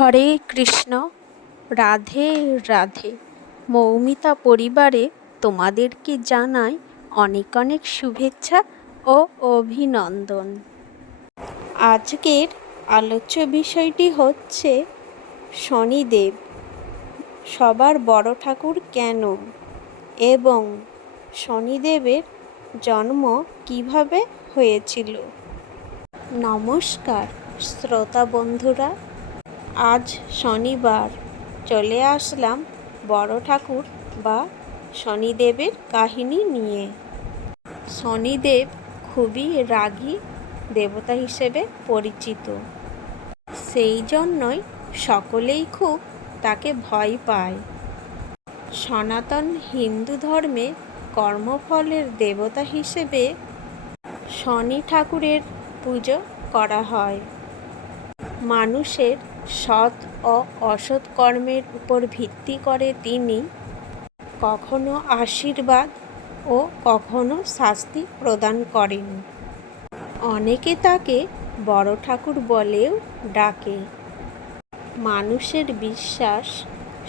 হরে কৃষ্ণ, রাধে রাধে। মৌমিতা পরিবারে তোমাদেরকে জানাই অনেক অনেক শুভেচ্ছা ও অভিনন্দন। আজকের আলোচ্য বিষয়টি হচ্ছে শনিদেব, সবার বড় ঠাকুর কেন? এবং শনিদেবের জন্ম কীভাবে হয়েছিল? নমস্কার, শ্রোতা বন্ধুরা। আজ শনিবার। চলে আসলাম বড় ঠাকুর বা শনিদেবের কাহিনী নিয়ে। শনিদেব খুবই রাগী দেবতা হিসেবে পরিচিত। সেই জন্যই সকলেই খুব তাকে ভয় পায়। সনাতন হিন্দু ধর্মে কর্মফলের দেবতা হিসেবে শনি ঠাকুরের পুজো করা হয়। মানুষের সৎ ও অসৎ কর্মের উপর ভিত্তি করে তিনি কখনো আশীর্বাদ ও কখনো শাস্তি প্রদান করেন। অনেকে তাকে বড় ঠাকুর বলেও ডাকে। মানুষের বিশ্বাস,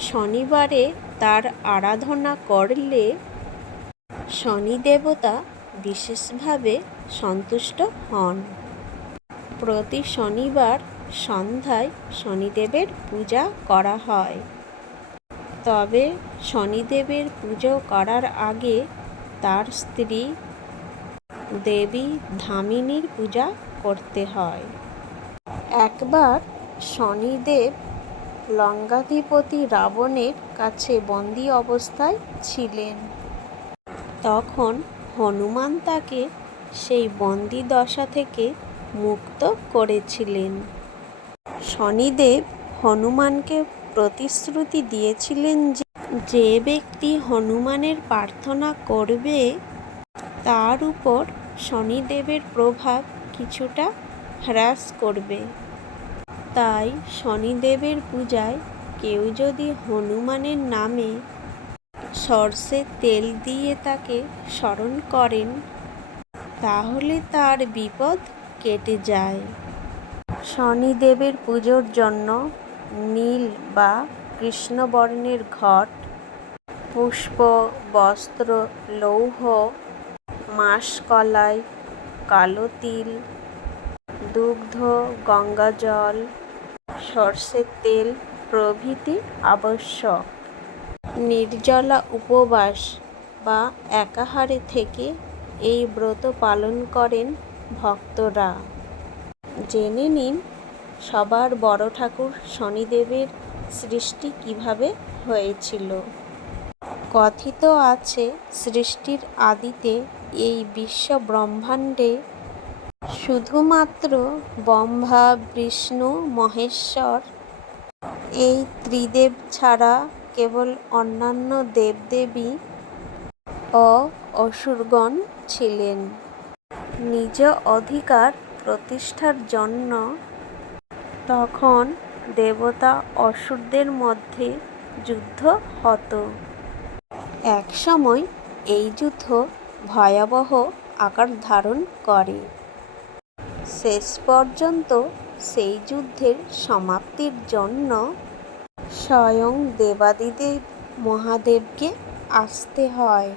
শনিবারে তার আরাধনা করলে শনি দেবতা বিশেষভাবে সন্তুষ্ট হন। প্রতি শনিবার সন্ধ্যায় শনিদেবের পূজা করা হয়। তবে শনিদেবের পুজো করার আগে তার স্ত্রী দেবী ধামিনীর পূজা করতে হয়। একবার শনিদেব লঙ্কাধিপতি রাবণের কাছে বন্দি অবস্থায় ছিলেন। তখন হনুমান তাকে সেই বন্দি দশা থেকে মুক্ত করেছিলেন। শনিদেব হনুমানকে প্রতিশ্রুতি দিয়েছিলেন যে যে ব্যক্তি হনুমানের প্রার্থনা করবে, তার উপর শনিদেবের প্রভাব কিছুটা হ্রাস করবে। তাই শনিদেবের পূজায় কেউ যদি হনুমানের নামে সর্ষের তেল দিয়ে তাকে স্মরণ করেন, তাহলে তার বিপদ কেটে যায়। শনিদেবের পুজোর জন্য নীল বা কৃষ্ণবর্ণের ঘট, পুষ্প, বস্ত্র, লৌহ, মাসকলাই, কালো তিল, দুগ্ধ গঙ্গাজল সর্ষের তেল প্রভৃতি আবশ্যক। নির্জলা উপবাস বা একাহারে থেকে এই ব্রত পালন করেন ভক্তরা। জেনে নিন সবার বড় ঠাকুর শনিদেবের সৃষ্টি কীভাবে হয়েছিল। কথিত আছে সৃষ্টির আদিতে এই বিশ্ব ব্রহ্মাণ্ডে শুধুমাত্র ব্রহ্মা, বিষ্ণু, মহেশ্বর এই ত্রিদেব ছাড়া কেবল অন্যান্য দেবদেবী ও অসুরগণ ছিলেন। নিজ অধিকার প্রতিষ্ঠার জন্য তখন দেবতা অসুরদের মধ্যে যুদ্ধ হতো। একসময় এই যুদ্ধ ভয়াবহ আকার ধারণ করে। শেষ পর্যন্ত সেই যুদ্ধের সমাপ্তির জন্য স্বয়ং দেবাদিদেব মহাদেবকে আসতে হয়।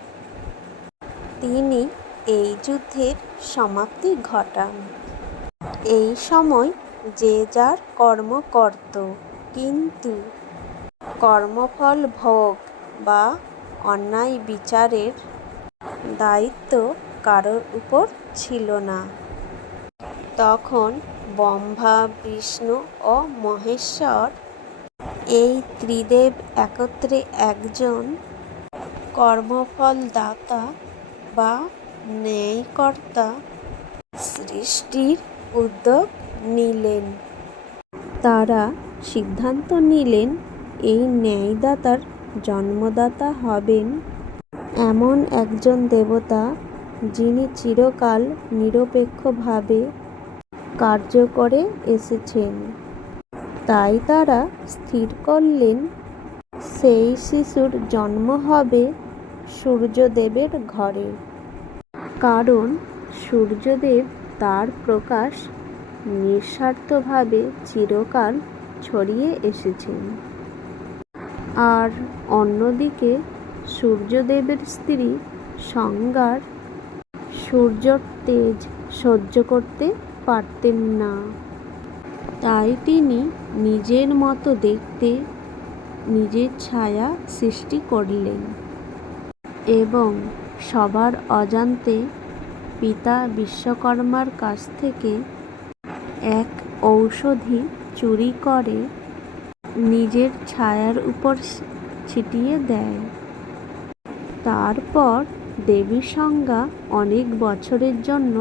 তিনি এই যুদ্ধের সমাপ্তি ঘটান। এই সময় যে যার কর্ম করত, কিন্তু কর্মফল ভোগ বা অন্যায় বিচারের দায়িত্ব কারোর উপর ছিল না। তখন ব্রহ্মা, বিষ্ণু ও মহেশ্বর এই ত্রিদেব একত্রে একজন কর্মফল দাতা বা ন্যায়কর্তা সৃষ্টির উদ্যোগ নিলেন। তারা সিদ্ধান্ত নিলেন, এই ন্যায়দাতার জন্মদাতা হবেন। এমন একজন দেবতা, যিনি চিরকাল নিরপেক্ষভাবে কার্য করে এসেছেন। তাই তারা স্থির করলেন, সেই শিশুর জন্ম হবে সূর্যদেবের ঘরে। কারণ সূর্যদেব তার প্রকাশ নিঃস্বার্থভাবে চিরকাল ছড়িয়ে এসেছেন আর অন্যদিকে সূর্যদেবের স্ত্রী সংজ্ঞার সূর্যর তেজ সহ্য করতে পারতেন না। তাই তিনি নিজের মতো দেখতে নিজের ছায়া সৃষ্টি করলেন এবং সবার অজান্তে পিতা বিশ্বকর্মার কাছ থেকে এক ঔষধি চুরি করে নিজের ছায়ার উপর ছিটিয়ে দেয়। তারপর দেবী সংজ্ঞা অনেক বছরের জন্য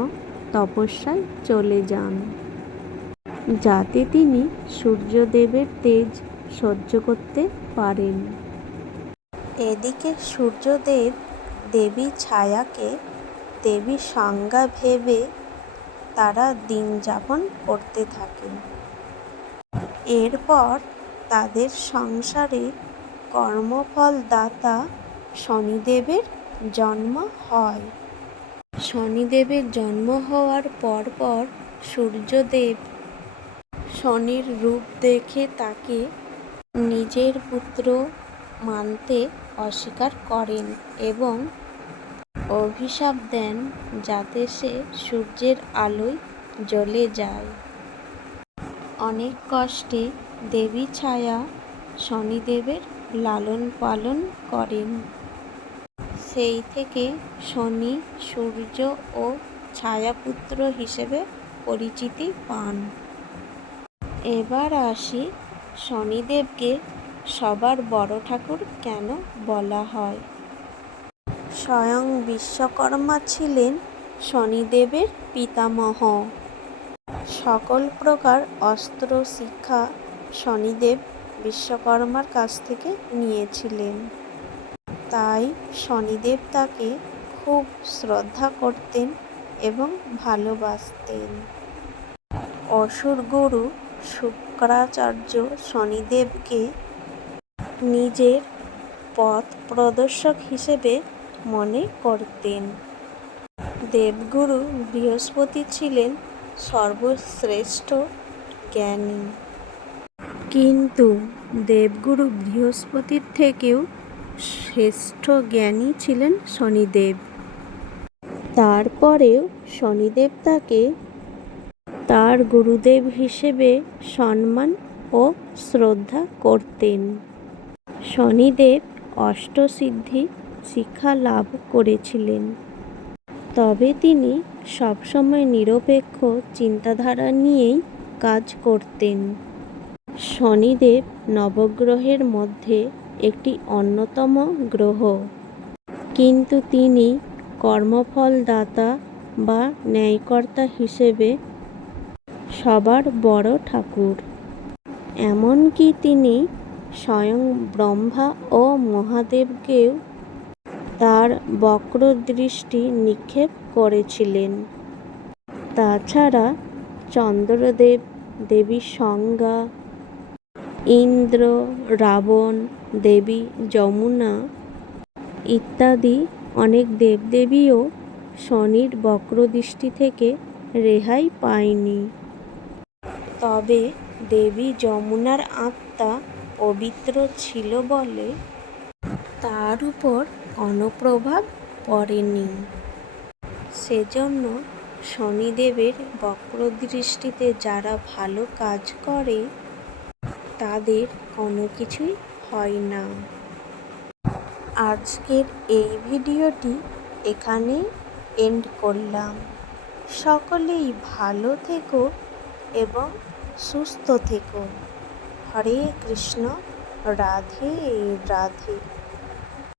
তপস্যায় চলে যান। যাতে তিনি সূর্যদেবের তেজ সহ্য করতে পারেন। এদিকে সূর্যদেব দেবী ছায়াকে দেবী সংজ্ঞা ভেবে তারা দিন যাপন করতে থাকেন। এরপর তাদের সংসারে কর্মফল দাতা শনিদেবের জন্ম হয়। শনিদেবের জন্ম হওয়ার পরপর সূর্যদেব শনির রূপ দেখে তাকে নিজের পুত্র মানতে অস্বীকার করেন এবং অভিশাপ দেন যাতে সে সূর্যের আলোয় জ্বলে যায়। অনেক কষ্টে দেবী ছায়া শনিদেবের লালন পালন করেন। সেই থেকে শনি, সূর্য ও ছায়াপুত্র হিসেবে পরিচিতি পান। এবার আসি শনিদেবকে সবার বড় ঠাকুর কেন বলা হয়? স্বয়ং বিশ্বকর্মা ছিলেন শনিদেবের পিতামহ। সকল প্রকার অস্ত্র, শিক্ষা শনিদেব বিশ্বকর্মার কাছ থেকে নিয়েছিলেন। তাই শনিদেব তাকে খুব শ্রদ্ধা করতেন এবং ভালোবাসতেন। অসুর গুরু শুক্রাচার্য শনিদেবকে নিজের পথ প্রদর্শক হিসেবে মনে করতেন। দেবগুরু বৃহস্পতি ছিলেন সর্বশ্রেষ্ঠ জ্ঞানী। কিন্তু দেবগুরু বৃহস্পতির থেকেও শ্রেষ্ঠ জ্ঞানী ছিলেন শনিদেব। তারপরেও শনিদেব তাকে তার গুরুদেব হিসেবে সম্মান ও শ্রদ্ধা করতেন। শনিদেব অষ্টসিদ্ধি শিক্ষা লাভ করেছিলেন। তবে তিনি সবসময় নিরপেক্ষ চিন্তাধারা নিয়েই কাজ করতেন। শনিদেব নবগ্রহের মধ্যে একটি অন্যতম গ্রহ। কিন্তু তিনি কর্মফলদাতা বা ন্যায়কর্তা হিসেবে সবার বড় ঠাকুর। এমনকি তিনি স্বয়ং ব্রহ্মা ও মহাদেবকেও তার বক্রদৃষ্টি নিক্ষেপ করেছিলেন। তাছাড়া চন্দ্রদেব দেবী সংজ্ঞা, ইন্দ্র, রাবণ দেবী, যমুনা ইত্যাদি অনেক দেবদেবীও শনির বক্রদৃষ্টি থেকে রেহাই পায়নি। তবে দেবী যমুনার আত্মা পবিত্র ছিল বলে তার উপর কোনো প্রভাব পড়েনি। সেজন্য শনিদেবের বক্রদৃষ্টিতে যারা ভালো কাজ করে, তাদের কোনো কিছুই হয় না। আজকের এই ভিডিওটি এখানে এন্ড করলাম। সকলেই ভালো থেকো এবং সুস্থ থেকো। হরে কৃষ্ণ, রাধে রাধে।